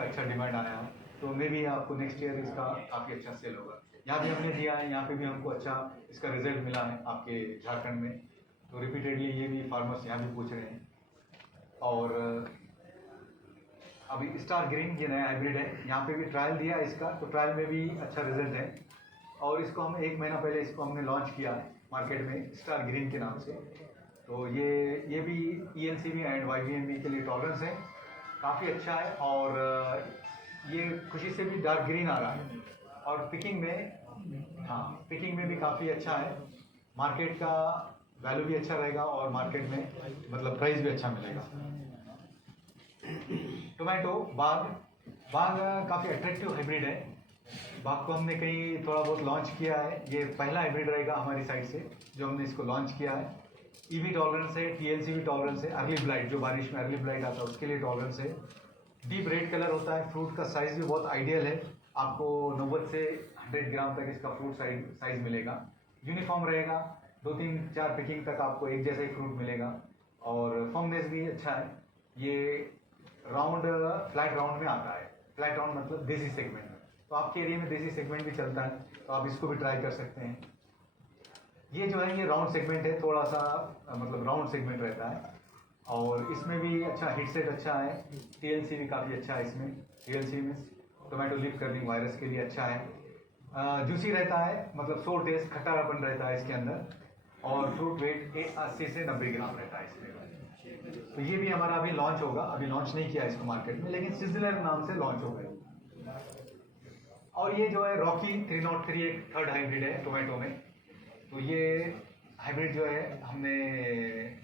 इसका अच्छा डिमांड आया है, तो मे भी आपको नेक्स्ट ईयर इसका काफ़ी अच्छा सेल होगा। यहाँ भी हमने दिया है, यहाँ पे भी हमको अच्छा इसका रिजल्ट मिला है आपके झारखंड में, तो रिपीटेडली ये भी फार्मर्स यहाँ भी पूछ रहे हैं। और अभी स्टार ग्रीन ये नया हाइब्रिड है, यहाँ पे भी ट्रायल दिया इसका, तो ट्रायल में भी अच्छा रिजल्ट है। और इसको हम 1 महीना पहले इसको हमने लॉन्च किया मार्केट में स्टार ग्रीन के नाम से। तो ये भी ELCV एंड YVMB के लिए टॉलरेंस है, काफ़ी अच्छा है। और ये खुशी से भी डार्क ग्रीन आ रहा है, और पिकिंग में, हाँ पिकिंग में भी काफ़ी अच्छा है। मार्केट का वैल्यू भी अच्छा रहेगा और मार्केट में मतलब प्राइस भी अच्छा मिलेगा। टोमेटो बाग काफ़ी अट्रैक्टिव हाइब्रिड है। बाग को हमने कहीं थोड़ा बहुत लॉन्च किया है, ये पहला हाइब्रिड रहेगा हमारी साइड से जो हमने इसको लॉन्च किया है। EV टॉलरेंस है, TLC भी टॉलरेंस है, अर्ली ब्लाइट जो बारिश में अर्ली ब्लाइट आता है उसके लिए टॉलरेंस है। डीप रेड कलर होता है, फ्रूट का साइज़ भी बहुत आइडियल है, आपको 90 से 100 ग्राम तक इसका फ्रूट साइज मिलेगा। यूनिफॉर्म रहेगा, 2-3-4 पिकिंग तक आपको एक जैसा ही फ्रूट मिलेगा। और फर्मनेस भी अच्छा है। ये राउंड फ्लैट राउंड में आता है, फ्लैट राउंड मतलब देसी सेगमेंट में, तो आपके एरिया में देसी सेगमेंट भी चलता है, तो आप इसको भी ट्राई कर सकते हैं। ये जो है ये राउंड सेगमेंट है, थोड़ा सा मतलब राउंड सेगमेंट रहता है, और इसमें भी अच्छा हिट सेट अच्छा है। TLC भी काफ़ी अच्छा है इसमें, TLC में टोमेटो लीफ कर्लिंग वायरस के लिए अच्छा है। जूसी रहता है, मतलब सोर टेस्ट खट्टारापन रहता है इसके अंदर, और फ्रूट वेट 80 से 90 ग्राम रहता है इसमें। तो ये भी हमारा अभी लॉन्च होगा, अभी लॉन्च नहीं किया इसको मार्केट में, लेकिन सिजलर नाम से लॉन्च हो गया। और ये जो है रॉकी 303 एक थर्ड हाइब्रिड है टोमेटो में। तो ये हाइब्रिड जो है हमने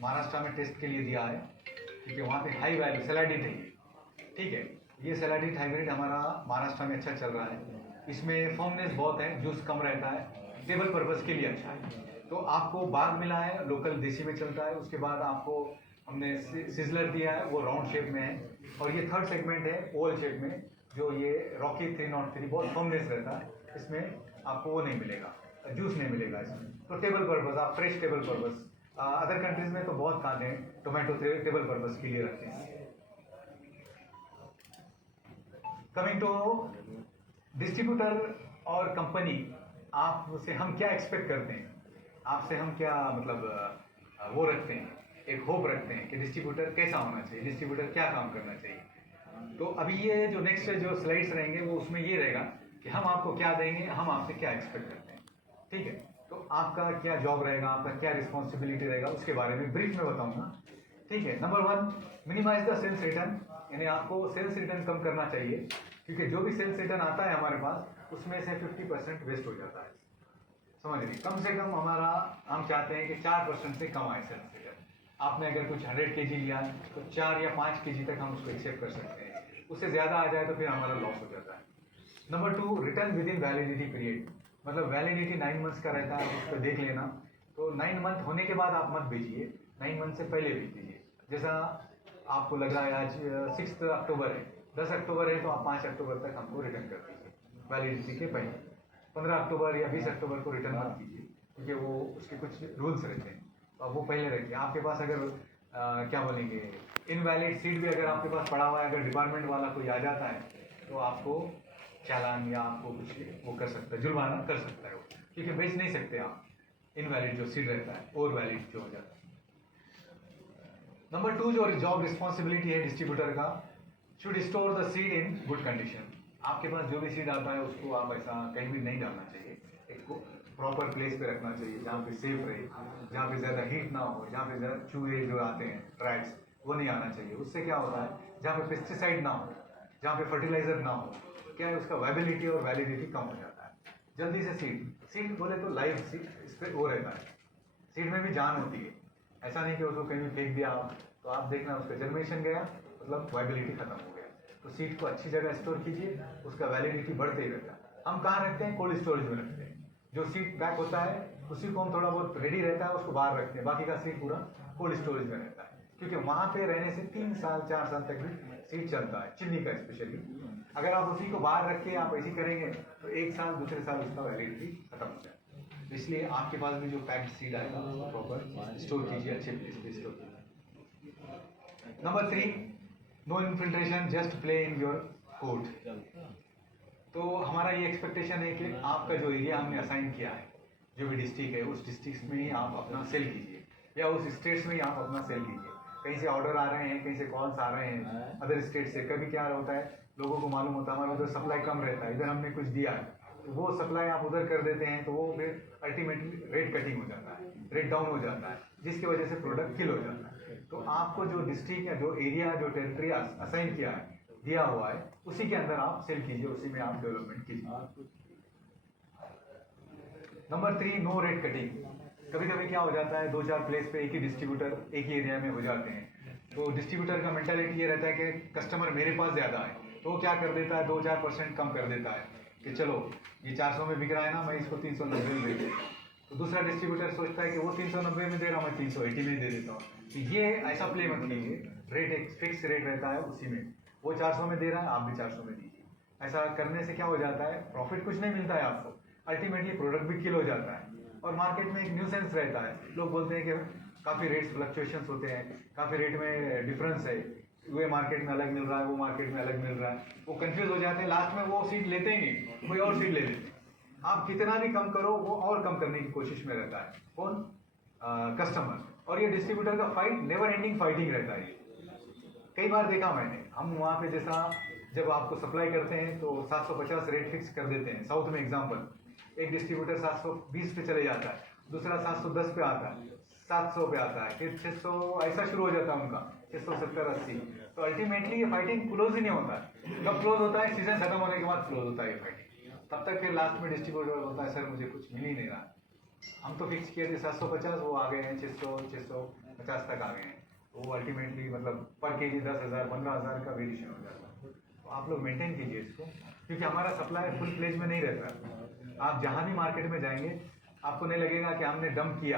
महाराष्ट्र में टेस्ट के लिए दिया है, क्योंकि वहाँ पे हाई वैल्यू सेलाडिट है, ठीक है। ये सेलाडिट हाइब्रिड हमारा महाराष्ट्र में अच्छा चल रहा है। इसमें फर्मनेस बहुत है, जूस कम रहता है, टेबल पर्पज़ के लिए अच्छा है। तो आपको बाग मिला है, लोकल देसी में चलता है। उसके बाद आपको हमने सिजलर दिया है, वो राउंड शेप में है। और ये थर्ड सेगमेंट है ओवल शेप में, जो ये रॉकी 303 बहुत फर्मनेस रहता है, इसमें आपको वो नहीं मिलेगा, जूस नहीं मिलेगा इसमें। तो टेबल पर्पज़, आप fresh table purpose, other countries में तो बहुत खाते हैं टोमेटो टेबल पर्पज़ के लिए रखते हैं। कमिंग टू डिस्ट्रीब्यूटर और कंपनी, आपसे हम क्या एक्सपेक्ट करते हैं, आपसे हम क्या मतलब वो रखते हैं, एक होप रखते हैं कि डिस्ट्रीब्यूटर कैसा होना चाहिए, डिस्ट्रीब्यूटर क्या काम करना चाहिए। तो अभी ये जो नेक्स्ट जो स्लाइड्स रहेंगे वो उसमें ये रहेगा कि हम आपको क्या देंगे, हम आपसे क्या एक्सपेक्ट करते हैं, ठीक है। तो आपका क्या जॉब रहेगा, आपका क्या रिस्पॉन्सिबिलिटी रहेगा, उसके बारे में ब्रीफ में बताऊंगा, ठीक है। Number 1, minimise the sales return, यानी आपको सेल्स रिटर्न कम करना चाहिए, क्योंकि जो भी सेल्स रिटर्न आता है हमारे पास उसमें से 50% वेस्ट हो जाता है, समझ लीजिए। कम से कम हमारा, हम चाहते हैं कि 4% से कम आए सेल्स रिटर्न। आपने अगर कुछ 100 kg लिया तो 4 या 5 kg तक हम उसको एक्सेप्ट कर सकते हैं, उससे ज़्यादा आ जाए तो फिर हमारा लॉस हो जाता है। Number 2, return with in validity period, मतलब वैलिडिटी 9 मंथ्स का रहता है, उसको देख लेना। तो 9 मंथ होने के बाद आप मत भेजिए, 9 मंथ से पहले भेज दीजिए। जैसा आपको लग रहा है आज 6 अक्टूबर है, 10 अक्टूबर है, तो आप 5 अक्टूबर तक हमको रिटर्न कर दीजिए वैलिडिटी के पहले। 15 अक्टूबर या 20 अक्टूबर को रिटर्न मत कीजिए, क्योंकि वो उसके कुछ रूल्स रहते हैं, तो वो पहले रखिए। आपके पास अगर क्या बोलेंगे, इनवैलिड सीट भी अगर आपके पास पड़ा हुआ है, अगर डिपार्टमेंट वाला कोई आ जाता है तो आपको चालान या आपको कुछ वो कर सकता है, जुर्माना कर सकता है वो, क्योंकि बेच नहीं सकते आप इनवैलिड जो सीट रहता है, और वैलिड जो हो जाता है। नंबर 2 जो जॉब रिस्पॉन्सिबिलिटी है डिस्ट्रीब्यूटर का, should store the seed in good condition. आपके पास जो भी सीड आता है उसको आप ऐसा कहीं भी नहीं डालना चाहिए, एक प्रॉपर प्लेस पे रखना चाहिए जहाँ पे सेफ रहे, जहाँ पे ज़्यादा हीट ना हो, जहाँ पे ज़्यादा चूहे जो आते हैं ट्रैक्स वो नहीं आना चाहिए। उससे क्या होता है, जहाँ पे पेस्टिसाइड ना हो, जहाँ पे फर्टिलाइजर ना हो, क्या है उसका वायबिलिटी और वैलिडिटी कम हो जाता है। जल्दी से सीड बोले तो लाइव सीड, इस पर वो रहता है, सीड में भी जान होती है। ऐसा नहीं कि उसको कहीं भी फेंक दिया आप, तो आप देखना उसका जर्मिनेशन गया मतलब वायबिलिटी खत्म हो गया। तो सीड को अच्छी जगह स्टोर कीजिए, उसका वैलिडिटी बढ़ते ही रहता है। हम कहाँ रखते हैं, कोल्ड स्टोरेज में रखते हैं। जो सीड पैक होता है उसी को हम थोड़ा बहुत रेडी रहता है उसको बाहर रखते हैं, बाकी का सीड पूरा कोल्ड स्टोरेज में रहता है, क्योंकि वहाँ पे रहने से 3 साल 4 साल तक भी सीड चलता है, चिन्नी का स्पेशली। अगर आप उसी को बाहर रख के आप ऐसे करेंगे तो 1 साल दूसरे साल उसका वैलिडिटी खत्म हो जाए। इसलिए आपके पास भी जो पैक्ड सीड आएगा उसको प्रॉपर स्टोर कीजिए, अच्छे प्लेस पे स्टोर कीजिए। Number 3, no infiltration, just play in your court. तो हमारा ये एक्सपेक्टेशन है कि आपका जो एरिया हमने असाइन किया है, जो भी डिस्ट्रिक्ट है, उस डिस्ट्रिक्ट में ही आप अपना सेल कीजिए, या उस स्टेट्स में ही आप अपना सेल कीजिए। कहीं से ऑर्डर आ रहे हैं, कहीं से कॉल्स आ रहे हैं अदर स्टेट से। कभी क्या होता है, लोगों को मालूम होता है हमारा उधर सप्लाई कम रहता है, इधर हमने कुछ दिया है, तो वो सप्लाई आप उधर कर देते हैं, तो वो फिर अल्टीमेटली रेट कटिंग हो जाता है, रेट डाउन हो जाता है, जिसकी वजह से प्रोडक्ट किल हो जाता है। तो आपको जो डिस्ट्रिक्ट या जो एरिया, जो टेरिटरी असाइन किया है, दिया हुआ है, उसी के अंदर आप सेल कीजिए, उसी में आप डेवलपमेंट कीजिए। Number 3, no rate cutting. कभी कभी क्या हो जाता है, 2-4 प्लेस पे एक ही डिस्ट्रीब्यूटर एक ही एरिया में हो जाते हैं, तो डिस्ट्रीब्यूटर का मेंटालिटी ये रहता है कि कस्टमर मेरे पास ज़्यादा है, तो वो क्या कर देता है, 2-4% कम कर देता है कि चलो ये 400 में बिक रहा है ना, मैं इसको 390 में दे देता हूँ। तो दूसरा डिस्ट्रीब्यूटर सोचता है कि वो 390 में दे रहा हूँ, मैं 380 में दे देता हूँ। तो ये ऐसा प्ले मत कीजिए, रेट एक फिक्स रेट रहता है, उसी में वो 400 में दे रहा है, आप भी 400 में दीजिए। ऐसा करने से क्या हो जाता है, प्रॉफिट कुछ नहीं मिलता है आपको, अल्टीमेटली प्रोडक्ट भी किल हो जाता है, और मार्केट में एक न्यूसेंस रहता है। लोग बोलते हैं कि काफ़ी रेट्स फ्लक्चुएशंस होते हैं, काफ़ी रेट में डिफरेंस है, वो मार्केट में अलग मिल रहा है, वो मार्केट में अलग मिल रहा है, वो कंफ्यूज हो जाते हैं, लास्ट में वो सीट लेते ही नहीं, कोई और सीट ले लेते हैं। आप कितना भी कम करो, वो और कम करने की कोशिश में रहता है, कौन, कस्टमर। और ये डिस्ट्रीब्यूटर का फाइट नेवर एंडिंग फाइटिंग रहता है। कई बार देखा मैंने, हम वहाँ पे जैसा जब आपको सप्लाई करते हैं तो 750 रेट फिक्स कर देते हैं। साउथ में एग्जांपल, एक डिस्ट्रीब्यूटर 720 पे चले जाता है, दूसरा 710 पे आता है, 700 पे आता है, फिर 600, ऐसा शुरू हो जाता है उनका, 670, 80। तो अल्टीमेटली ये फाइटिंग क्लोज ही नहीं होता है। कब क्लोज होता है, सीजन खत्म होने के बाद क्लोज होता है ये फाइटिंग। तब तक फिर लास्ट में डिस्ट्रीब्यूटर होता है, सर मुझे कुछ मिल ही नहीं रहा, हम तो फिक्स किए थे 750, वो आ गए हैं 650 तक आ गए हैं। वो अल्टीमेटली मतलब पर केजी 10,000 15,000 का वेरिएशन हो जाता है। तो आप लोग मेंटेन कीजिए इसको, क्योंकि हमारा सप्लाई फुल प्लेज में नहीं रहता। आप जहाँ भी मार्केट में जाएंगे, आपको नहीं लगेगा कि हमने डंप किया।